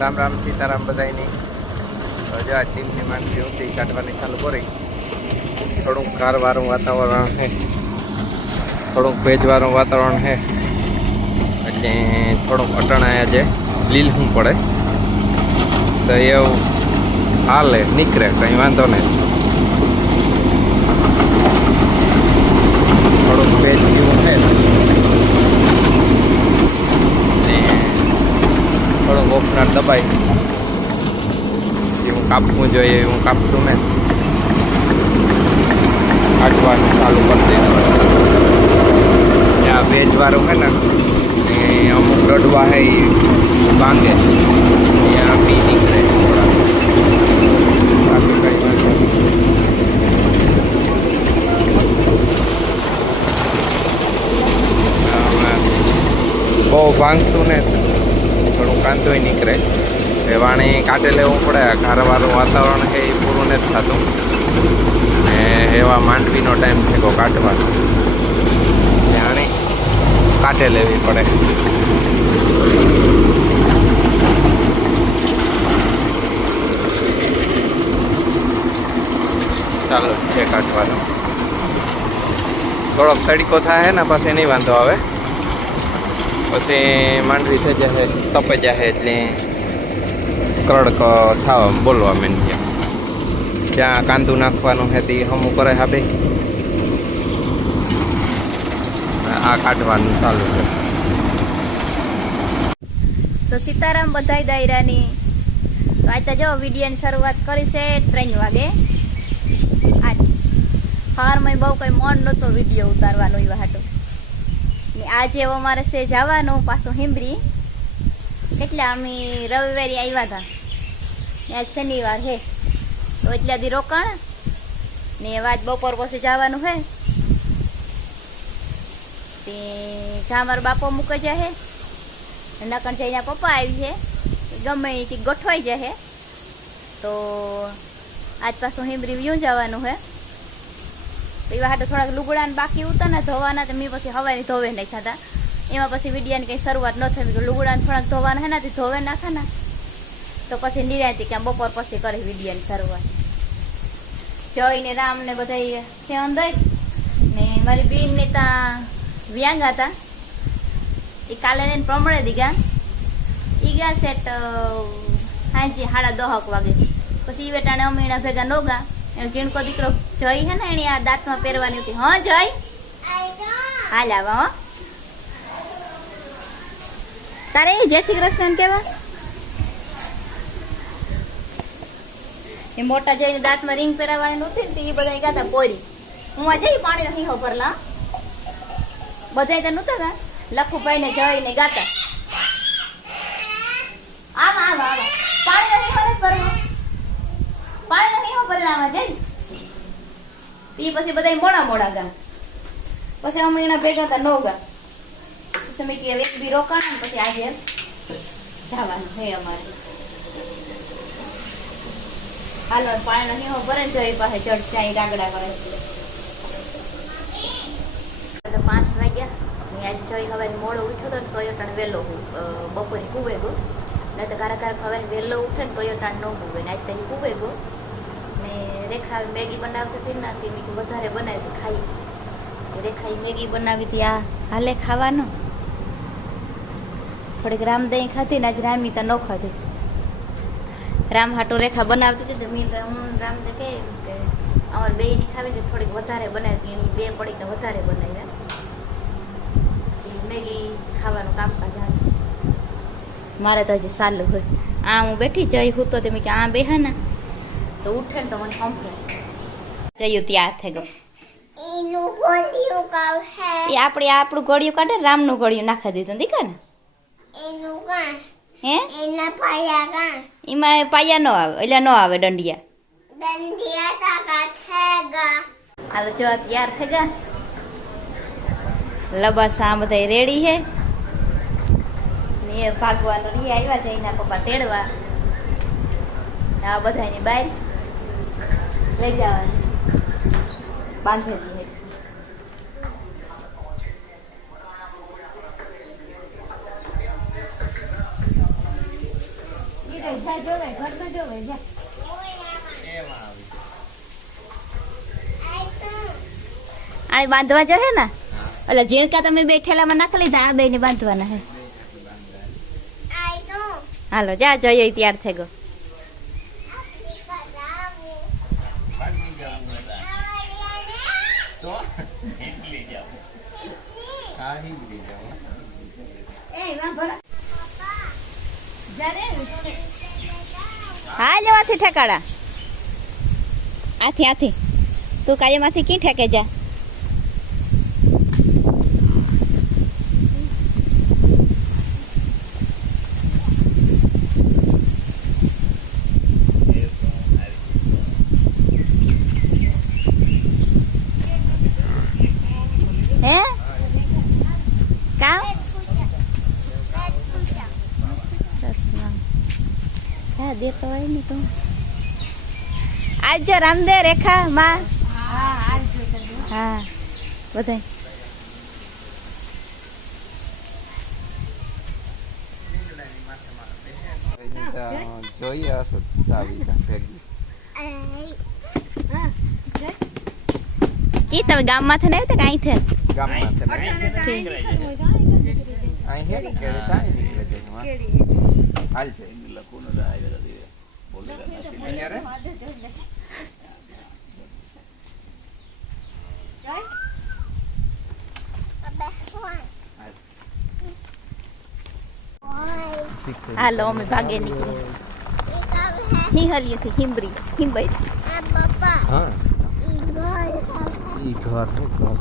રામ રામ સીતારામ બધાયની. જો આ ટીમની માંડવી ઊંચી કાઢવાની ચાલુ કરી. થોડુંક ગારવાળું વાતાવરણ છે, થોડુંક ભેજવાળું વાતાવરણ છે, એટલે થોડુંક અટણાયા છે, લીલું પડે તો એવું હાલે નીકળે, કંઈ વાંધો નહીં. થોડુંક ભેજ જેવું છે ને થોડુંક ઓપનર દબાઈ એવું કાપવું જોઈએ, એવું કાપતું ને કાઢવાનું ચાલુ કરી દેવાનું. ત્યાં ભેજવાળું છે ને એ અમુક રડવા છે એ ભાંગે, ત્યાં બી નીકળે થોડા, બાકી કંઈ વાંધો નહીં. બહુ ભાંગતું ને થોડું કાંતોય નીકળે, એ વાણી કાઢે લેવું પડે. ઘરવાળું વાતાવરણ છે એ પૂરું નથી થતું ને એવા માંડવીનો ટાઈમ થયો કાઢવાનો, જાણે કાઢે લેવી પડે. ચાલો છે કાઢવાનો. થોડોક તડીકો થાય ને પછી નહીં વાંધો આવે, પછી માંડવી થઈ જાય, તપે જાય એટલે કડક થવા બોલવા માંડીએ. ત્યાં કાંદું નાખવાનું છે તે હમું કરે હાબે, આ કાઢવાનું ચાલુ છે. તો સીતારામ બધાય દાયરાની. તો આજે જો વિડીયોની શરૂઆત કરી છે 3 વાગે. આજ સવારમાં બહુ કંઈ મન નહોતો વિડીયો ઉતારવાનો એવા હાટું ને આજે અમારે છે જવાનું પાછું હિંબરી. કેટલા અમે રવિવારે આવ્યા હતા ને આજ શનિવાર છે, તો એટલા દી રોકાણ ને આજ બપોર પછી જવાનું છે. તે જ્યાં મારા બાપો મૂકે જાય નકણ છે, અહીંયા પપ્પા આવી છે, ગમે એ ગોઠવાઈ જાય. તો આજ પાછું હિંબરી વ્યૂ જવાનું છે. તો એવા હાટું થોડાક લુગડાને બાકી ઉતા ને ધોવાના, તો મેં પછી હવાની ધોવે નાખ્યા હતા. એમાં પછી વિડીયાની કંઈ શરૂઆત ન થઈ, લુગડાને થોડાક ધોવાના હે નથી ધોવે નાખે ને તો પછી નિરાયતી ક્યાં બપોર પછી કરી વિડીયાની શરૂઆત. જઈને રામ ને બધા છે અંદર ને મારી બેનને ત્યાં વ્યાંગા હતા. એ કાલે ને પ્રમાણે દીગા એ ગયા સેટ હાંજી 10:30 વાગે. પછી એ વેટાણે અમીના ભેગા નોગા. એનો ઝીણકો દીકરો જય હે ને એની આ દાંતમાં પહેરવાની હતી. હા જય હાલ આવા. હો તારે જય શ્રી કૃષ્ણ કેવા. એ મોટા જઈને દાંતમાં રીંગ પહેરાવવાની નહોતી ને એ બધા ગાતા પોરી. હું આ જઈ પાણીનો હીહો ભરલા બધા તો નહોતા ગા. લખુભાઈ ને જઈને ગાતા આવા આવા આવા પાણીનો હીહો નથી ભરવો, પાણીનો હીહો ભરવામાં જઈ. એ પછી બધા મોડા મોડા ગા. પછી અમે એના ભેગા હતા નો ગા. પછી મેં કીધું એક બી રોકાણ ને પછી આજે જવાનું છે અમારે. હાલો પાણીનો હીહો ભરે ને જઈ પાસે ચડચાઈ રાગડા કરે. 5 વાગ્યા. આજ જઈ હવે મોડો ઉઠ્યો હતો ને તોય અટાણ વહેલો બપોરે કૂવે ગયો. નહીં તો કારા હવે વહેલો ઉઠે ને તોય અટાણ ન કૂવે ને આજ તો કૂવે ગયો. ને રેખા મેગી બનાવતી હતી ને તે મેં વધારે બનાવી હતી ખાઈ. રેખાએ મેગી બનાવી હતી, આ હાલે ખાવાનો. થોડીક રામદહીં ખાધી ને આજ રામિતા ન ખાધી. રામ હાટું રેખા બનાવતી હતી તો મીન રામદે કહે કે અમારે બેયની ખાવી થોડીક વધારે બનાવી હતી. એની 2 પડીકા વધારે બનાવ્યા. મેગી ખાવાનું કામકાજ આવે મારે તો હજી ચાલુ હોય. આ હું બેઠી જઈ હું તો તેમ કે આ બેહા ને તો ઉઠે ને તો મને સંભળાય જયું ત્યાં થઈ ગયું. એ આપણે આપણું ગળિયું કાઢે, રામનું ગળિયું નાખી દીધું દીકા ને હે એમાં પાયા ન આવે, એટલે ન આવે દંડિયા. હાલો જો તૈયાર થઈ ગયા. લબાસા બધા રેડી છે ને એ ભાગવાનું રી આવ્યા છે એના પપ્પા તેડવા. આ બધાની બહાર લઈ જવાની બાંધેલી છે. આ બાંધવા જશે ને એટલે ઝીણકા તમે બેઠેલામાં નાખી લીધા આ બેને બાંધવાના હે હાલો જા જઈએ તૈયાર થઈ ગયો હા લેવાથી ઠેકાડા આથી તું કાયમાંથી કી ઠેકે જા હે કામ હા દેતો હોય ને તું આવજો રામદે રેખા માં હા બધા જોઈએ હશો સાવી ભેગી કી તમે ગામમાંથી ને આવ્યા કે અહીંથી ગામમાં અહીં હે ને કે થાય નીકળે છે હાલ છે અહીંયા રે હાલો અમે ભાગે નીકળ્યા હિંહલીએથી હિંબાઈ હા ઈ ઘર ને ઘર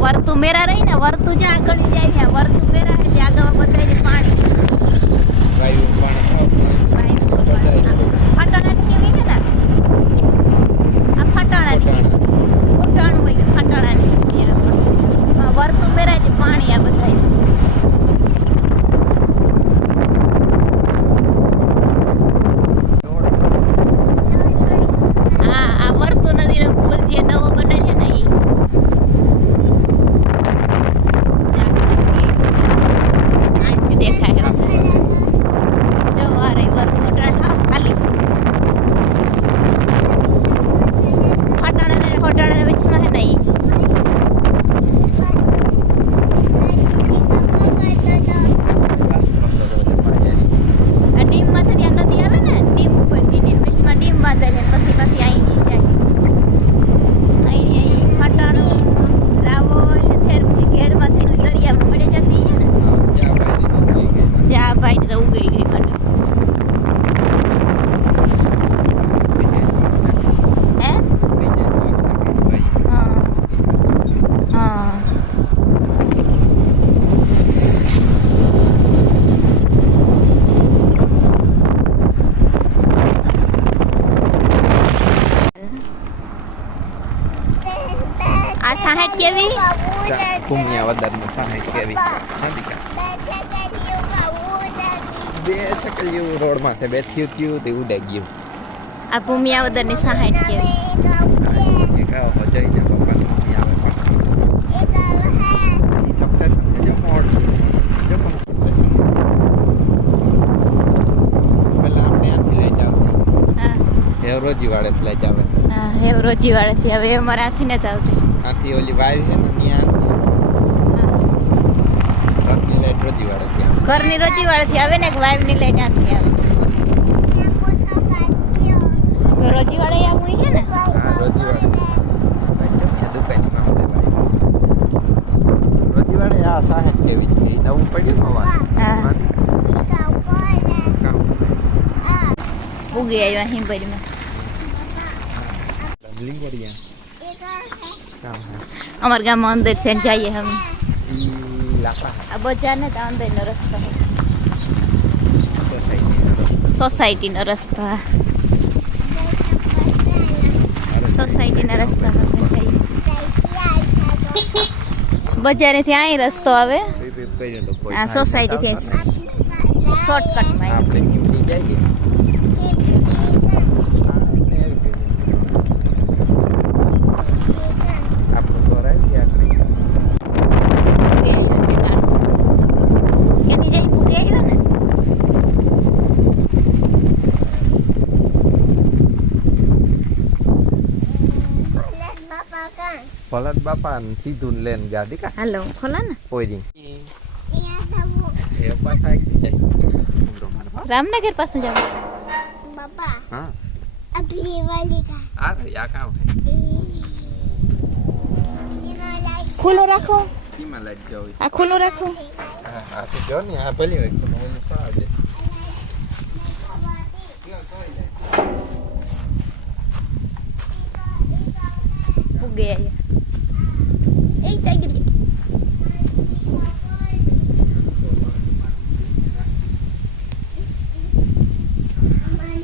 વર્તું મેરા રહી ને વર્તું જ્યાં આગળ જાય ત્યાં વર્તું મેરા હે ત્યાં આગળ બધાય પાણી ફટાણાની કેવી છે ને આ ફટાણાની કેવી ફટાણું હોય કે ફટાણાની વર્તું મેરા છે પાણી આ બધાય હા આ વર્તું નદીનો પુલ જે નવો બને છે ને એ દેખાય જો આ રહી વર્કુટા ખાલી ફટાણા વચમાં હે નહીં આ ડીમમાંથી ત્યાં નદી આવે ને ડીમ ઉપરથી ને વચમાં ડીમ બાંધેલ પછી અહીં જાય અહીં ફટાણું રાવલ થેર પછી ઘેડમાંથી દરિયામાં મળે જતી છે ને જા ભાઈ તો ઉગઈ ગઈ મને હે હા હા આ 60 કેવી કુમિયા વદરની 60 કેવી નદીકા બે ચકલીઓ રોડ માથે બેઠી હતી તે ઉડે ગયું આ ભૂમિયાવદરની 60 કેવી એક આવો જઈને પપ્પા ની આવે ઈ સપ્તે સંજે જો મોડ જો પેલા આપણે આથી લઈ જાવ હા એ રોજી વાળે લઈ જાવ હા એ રોજી વાળેથી હવે અમારા હાથી નથી આવતી આથી ઓલી વાવી છે ને ત્યાં રાતની લાઈટ રોજી વાળેથી આવે ઘરની રોજી વાળેથી આવે ને વાઈવની લાઈટ આથી આવે તો રોજી વાળે આવવું છે ને હા રોજી વાળે દુકાનમાં આવે રોજી વાળે આ 60 કેવી છે નવું પડ્યું નવા હા કામ પૂગી આવ્યા હિંબરીમાં. અમારા ગામમાં અંદર છે ને જઈએ અમે. આ બજાર ને તો અંદરનો રસ્તો સોસાયટીનો રસ્તો. સોસાયટીના રસ્તામાં જઈએ. બજારેથી અહીં રસ્તો આવે. આ સોસાયટીથી શોર્ટકટમાં આપણે હિમડી જઈએ. આપણું ઘર આવી ગયા આપણે. કેની જઈ પૂગી આવ્યો ને. ભલત બાપા સીધું લેન ગાડી કા હાલો ખોલા ને. પોઈરી એ પાછા આવી જાય. રામનગર પાસે જાવ. पापा हाँ अब ये वाली का आ रही आ काम है ખુલ્લો રાખો. कीमा लग जाओ આ ખુલ્લો રાખો. हां आ तो जो नहीं हां भली है तो मैं सा दे પૂગી આવ્યા. એક ટાઈગર